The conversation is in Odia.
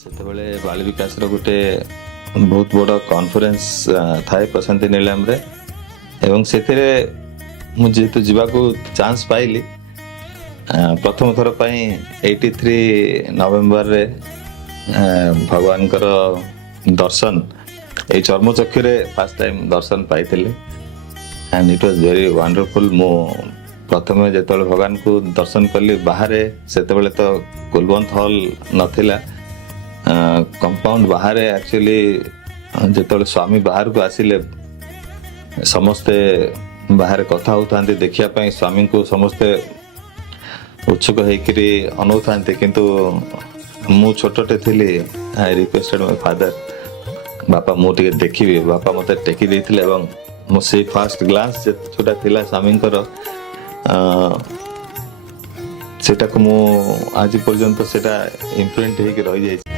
ସେତେବେଳେ ବାଳ ବିକାଶର ଗୋଟେ ବହୁତ ବଡ଼ କନଫରେନ୍ସ ଥାଏ ପ୍ରଶାନ୍ତି ନିଳୟମରେ ଏବଂ ସେଥିରେ ମୁଁ ଯେହେତୁ ଯିବାକୁ ଚାନ୍ସ ପାଇଲି ପ୍ରଥମ ଥର ପାଇଁ 83 ନଭେମ୍ବରରେ ଭଗବାନଙ୍କର ଦର୍ଶନ ଏଇ ଚର୍ମଚକ୍ଷୁରେ ଫାର୍ଷ୍ଟ ଟାଇମ୍ ଦର୍ଶନ ପାଇଥିଲି and it was very wonderful. ମୁଁ ପ୍ରଥମେ ଯେତେବେଳେ ଭଗବାନଙ୍କୁ ଦର୍ଶନ କଲି ବାହାରେ, ସେତେବେଳେ ତ କୁଲବନ୍ତ ହଲ୍ ନଥିଲା, कंपाउंड बाहर एक्चुअली जिते स्वामी बाहर को आसिले समस्ते बाहर कथा होता देखिया स्वामी को समस्ते उत्सुक होकर अनौ था किंतु मु छोटे थी। आई रिक्वेस्टेड माय फादर बापा मुझे देखी बापा मत टेकी देते मुझे फास्ट ग्लास जोटा थिला स्वामी सेटा को मु आज पर्यंत सेटा इम्प्रिंट होकर रही जाए।